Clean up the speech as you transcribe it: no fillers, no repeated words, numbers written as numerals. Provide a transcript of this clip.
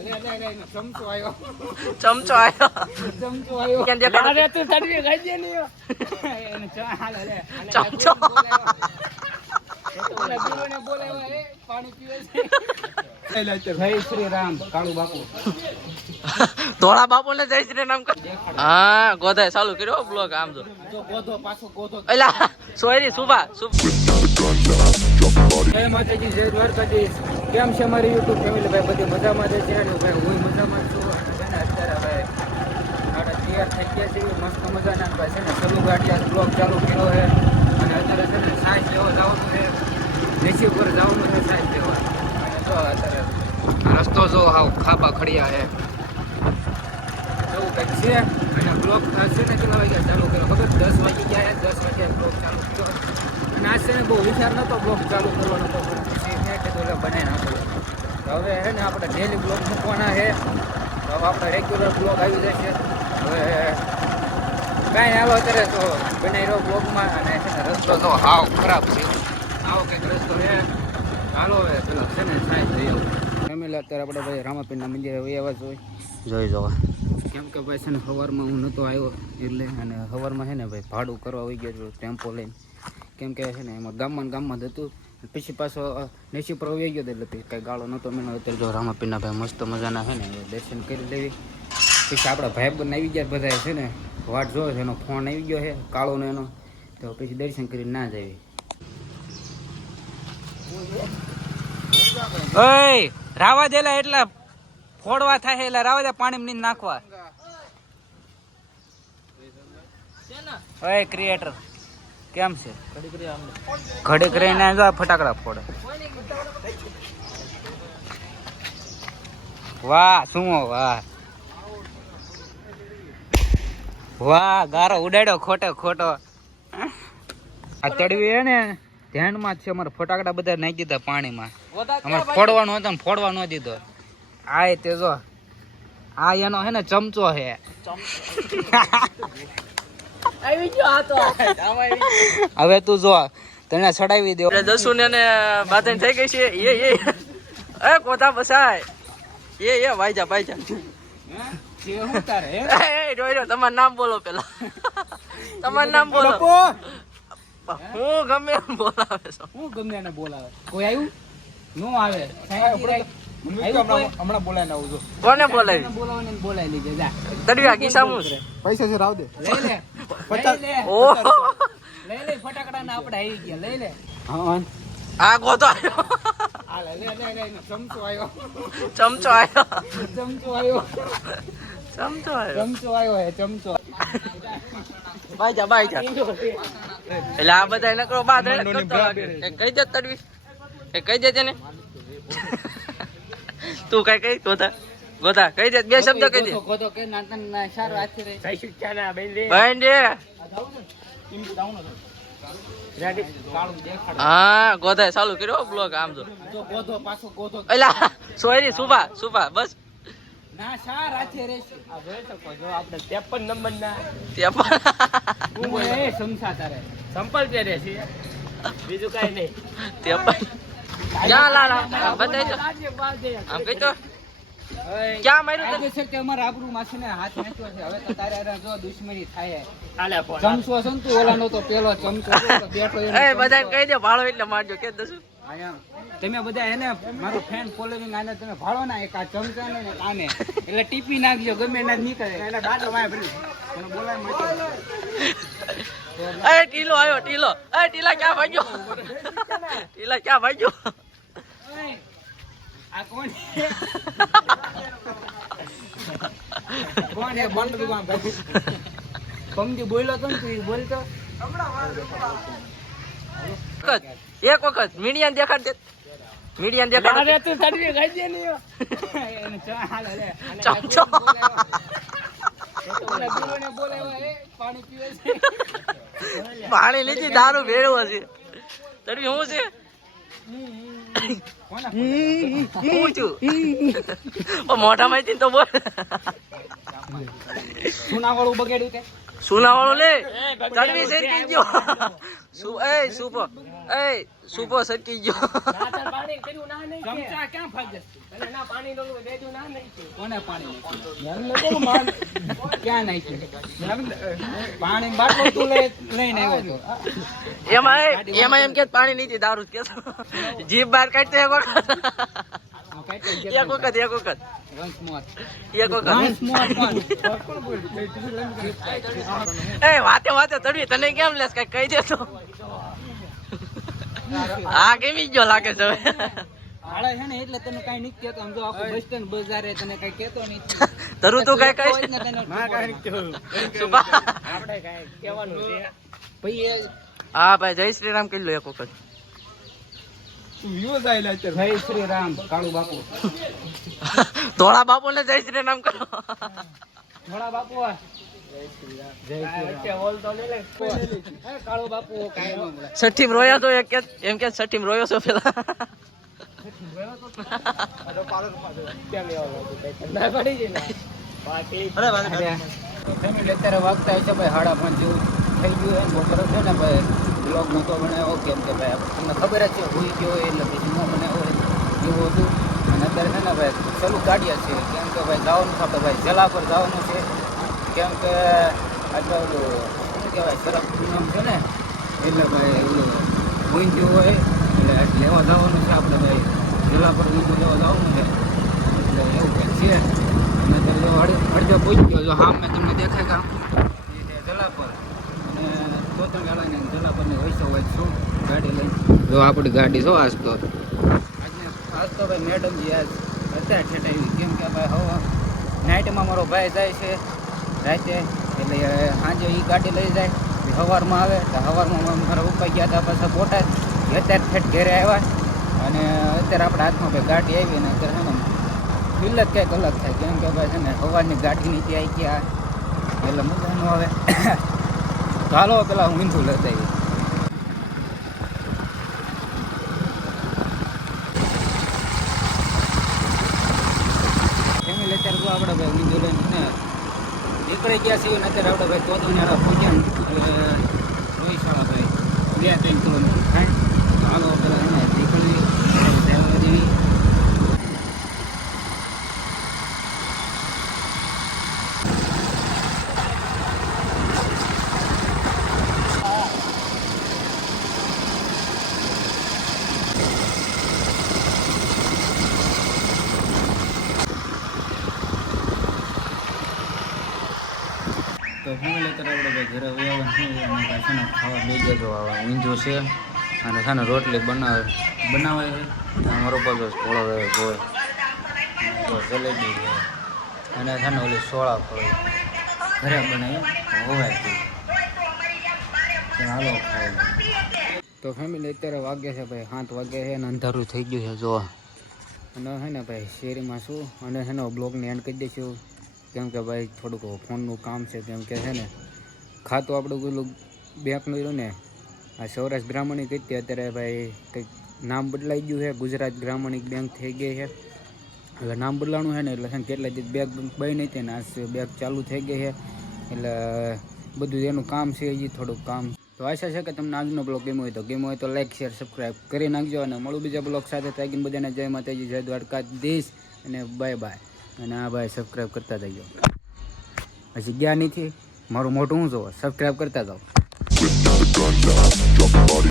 ચમચો આવ્યો ચમચો આવ્યો ચમચો આવ્યો કેમ દેખાડો? અરે તું તડવી ગઈ દે ને એને ચા હાલ લે ચમચો ઓલા બીરોને બોલાવ્યા એ પાણી પીવે છે જય શ્રી રામ કાળુ બાપુ ધોળા બાપુ ને જય શ્રી રામ હા ગોધાય ચાલુ કર્યો બ્લોગ આમ જો ગોધો પાછો ગોધો એલા સોયરી સુભા જય માતાજી જય દ્વારકાધીશ કેમ છે મારી યુટ્યુબ ફેમિલી ભાઈ બધી મજામાં જ છે અને ભાઈ હું મજામાં છું અને છે ને અત્યારે ભાઈ આપણે તૈયાર થઈ ગયા છીએ મસ્ત મજાના ભાઈ છે ને ચલુ ગાડી બ્લોગ ચાલુ કર્યો છે અને અત્યારે છે ને સાઈઝ લેવા જવાનું છે દેશી ઉપર જવાનું છે સાઈઝ લેવા અને જો અત્યારે રસ્તો જો હાવ ખાબા ખડિયા છે એવું કંઈક છે અને બ્લોગ છે ને કેટલા વાગ્યા ચાલુ કર્યો ખબર 10 વાગી ગયા 10 વાગ્યા બ્લોગ ચાલુ કર્યો અને આ છે ને બહુ વિચાર નતો બ્લોગ ચાલુ કરવાનો તો પછી મેં કીધું એટલે બનાવી નાખો તો હવે છે ને આપણે ડેલી બ્લોગ મૂકવાના છે તો હવે આપણે રેગ્યુલર બ્લોગ આવી જશે હવે કાંઈ હાલો અત્યારે તો બનાવી રહ્યો બ્લોગમાં અને છે ને રસ્તો તો હાવ ખરાબ છે આવો કંઈક રસ્તો છે ચાલો હવે પેલા છે ને સાઈડ જઈ આવું ફેમિલી અત્યારે આપણે ભાઈ રામાપીરના મંદિરે આવ્યા જોઈએ જોઈ જોવા કેમ કે ભાઈ છે ને સવારમાં હું નહોતો આવ્યો એટલે અને સવારમાં છે ને ભાઈ ભાડું કરવા આવી ગયો છું ટેમ્પો લઈને કેમ કે છે ને એમાં ગામમાં જ હતું પછી પાછો નેસી પર આવી ગયો એટલે કંઈ ગાળો નહોતો મેનો અત્યારે જો રામાપીરના ભાઈ મસ્ત મજાના છે ને દર્શન કરી લેવી પછી આપણા ભાઈ બંને આવી ગયા બધા છે ને વાટ જોવે છે એનો ફોન આવી ગયો છે કાળોનો એનો તો પછી દર્શન કરીને ના જ આવી રાવા દેલા એટલા ફોડવા થાય એટલે રાવા દે પાણી નાખવા ઓય ક્રિએટર કેમ છે ઘડીક રહીને જો ફટાકડા ફોડે વાહ શું વાહ વાહ ગારો ઉડાડ્યો ખોટો આ તડવી હે ને ધ્યાનમાં જ છે અમારે ફટાકડા બધા નાખી દીધા પાણીમાં અમારે ફોડવાનું હતું ને ફોડવા ન દીધો આ તે જો આ એનો હે ને ચમચો હે હવે તું જો તને ચડાવી દે જસુ ને બાધન થઈ ગઈ છે એ કોથા બસાય એ વાઈજા તમારું નામ બોલો પેલા તમારું નામ બોલો હું ગમે એમ બોલાવે છો હું ગમે એને બોલાવે કોઈ આવ્યું નો આવે હમણાં બોલાય આવું જો કોને બોલાવી બોલાવી લીધે જા તડ્યા ગીસા હું પૈસા છે રાવ દે લઈ લે ઓહ લઈ લે ફટાકડા ના આપણે આવી ગયા લઈ લે હા આ ગોતો આવ્યો આ લે ચમચો આવ્યો હે ચમચો બાઈ જા એટલે આ બધા નકરો બાદ કહી દે તડવી કહી દે તેને તું કઈ કઈ ગોતા કહી દે બે શબ્દ કહી દે ગોતો કે ના સારો હાથી રે જય શિક્ષા ના બેન હા ગોધાય ચાલુ કર્યો બ્લોગ આમ જો ગોધો પાછો ગોધો એલા સોયરી સુભા બસ ના સાર હાથે રે આ જોઈ શકો જો આપણે 53 નંબર ના 53 હું એ સમસા તારે સંપલ પહેરે છે બીજું કાઈ નહીં 53 ક્યાં લાલા બતાઈ દો આમ કહી તો ક્યાં માર્યું છે કે અમાર આબરૂ માં છે ને હાથ નાખ્યો છે હવે તો તારે જો દુશ્મની થાય હાલે ચમચો છે ને તું ઓલાનો તો પેલો ચમચો બેઠો એ બધાને કહી દે ભાળો એટલે મારજો કે દસું તમે બધા એને મારું ફેન ફોલોવિંગ આને તમે ભાળો ના એક આ ચમચા ને આને એટલે ટીપી નાખજો ગમે ના નીકળે એને બાટલો વાય ભરી મને બોલાય માટે એ ટીલો આવ્યો ટીલો એ ટીલા ક્યાં ભાગ્યો આ કોણ હે બંધ માં પમજી બોલ્યો તો ને તું બોલતો એક વખત મીડિયાને દેખાડ દે અરે તું તડવી ગઈ દે ને એને ચા હાલ લે ચમચો ઓલા બીરોને બોલાવ્યા એ પાણી પીવે છે પાણી લીધી દારૂ ભેળવો છે તડવી હું છે મોઢા માંથી તો બોલ સુના વાળું બગાડ્યું તે સુના વાળો લે ચડવી સરકી ગયો સુપો સરકી ગયો કોને પાણી ક્યાં નાખ્યું પાણી બાટલો તું લઈને આવ્યો હતો એમાં એમ કે પાણી નીચે દારૂ જ કે જીભ બહાર કાઢતો એક વખત વાતે વાતે ચડવી તને કેમ લેસ કઈ કહી દેતો હા કેમી ગયો લાગે છે હાળા છે ને એટલે તને કઈ નથી કહેતો આમ જો આખું બસ સ્ટેન્ડ બજારે તને કઈ કહેતો નહીં તરું તું કઈ કઈ હા ભાઈ જય શ્રી રામ કહી લો એક વખત જય શ્રી રામ કાળુ બાપુ ધોળા બાપુ ને જય શ્રી રામ કરો ધોળા બાપુ કાળુ બાપુ છઠ્ઠી રોયા તો એમ કે છઠ્ઠી રોયો છો પેલા અત્યારે વાગતા હોય છે ભાઈ 5:30 જેવું થઈ ગયું એમ બપોર છે ને ભાઈ બ્લોગ નતો બનાવ્યો કેમ કે ભાઈ તમને ખબર જ છે ભૂઈ ગયો એટલે પછી ન બનાવ્યો એવું હતું અને અત્યારે છે ને ભાઈ ચાલુ કાઢ્યા છે કેમ કે ભાઈ જવાનું છે આપણે ભાઈ જલા પર જવાનું છે કેમ કે એટલે ઓલું શું કહેવાય સરફ પૂનમ છે ને એટલે ભાઈ ઓલું ભૂઈ ગયું હોય એટલે લેવા જવાનું છે આપણે ભાઈ જલા પર લીધું લેવા જવાનું છે એટલે એવું કંઈક છે અને અત્યારે અડધો પૂછી ગયો જો હા મેં તમને દેખાય કામ જલા પર અને 2-3 ગાળાની જલા પરની હોય શું ગાડી લઈને જો આપણી ગાડી જો આજ તો ભાઈ મેડમજી આજ અત્યારે ઠેઠાવી કેમ કે ભાઈ હવે નાઇટમાં મારો ભાઈ જાય છે રાતે એટલે સાંજે એ ગાડી લઈ જાય સવારમાં આવે તો સવારમાં મારા પપ્પા ગયા હતા પાછા બોટાદ અત્યારે ઠેઠ ઘરે આવ્યા અને અત્યારે આપણા હાથમાં ભાઈ ગાડી આવી ને અત્યારે છે ને ફીલ જ કંઈક અલગ થાય કેમ કે ભાઈ છે ને સવારની ગાડી નીચે આવી ગયા એટલે મજા ન આવે ચાલો પેલા હું ઊંધું લેતા આવી ફેમિલી અત્યારે તો આપણે ભાઈ ઊંધું લઈને નીકળી ગયા છીએ ને અત્યારે આપણે ભાઈ તોતણિયાળા પૂજ્યા રોહિશાળા ભાઈ 2-3 કિલોમીટર થાય ચાલો પેલા એને નીકળી તો ફેમિલી અત્યારે આપણે ભાઈ ઘરે વયાવવાનું છે એમાં ભાઈ છે ને ખાવા લઈ જજો ઊંધું છે અને છે ને રોટલી બનાવાય છે અમારો પાછો થોડો હોય તો જલેબી છે અને છે ને ઓલી સોળા ફળી ઘરે બનાવી હોવાય હાલો ખાય તો ફેમિલી અત્યારે વાગે છે ભાઈ 7 વાગે છે અને અંધારું થઈ ગયું છે જો અને છે ને ભાઈ શેરીમાં શું અને છે ને બ્લોગને એન્ડ કરી દઈશું કેમ કે ભાઈ થોડુંક ફોનનું કામ છે કેમ કે છે ને ખાતું આપણું પેલું બેંકનું રહ્યું ને આ સૌરાષ્ટ્ર ગ્રામીણ કીધી અત્યારે ભાઈ કંઈક નામ બદલાઈ ગયું છે ગુજરાત ગ્રામીણ બેંક થઈ ગઈ છે એટલે નામ બદલાવાનું છે ને એટલે છે ને કેટલા દિવસ બેગ બંધ નહીં થાય ને આ બેગ ચાલુ થઈ ગઈ છે એટલે બધું એનું કામ છે હજી થોડુંક કામ તો આશા છે કે તમને આજનો બ્લોગ ગમ્યો હોય તો લાઈક શેર સબસ્ક્રાઈબ કરી નાખજો અને મળું બીજા બ્લોગ સાથે ત્યાં બધાને જય માતાજી જય દ્વારકાધીશ અને બાય બાય અને આ ભાઈ સબસ્ક્રાઈબ કરતા જજો હજી ગયા નથી મારું મોટું હું જોવો સબસ્ક્રાઈબ કરતા જાઓ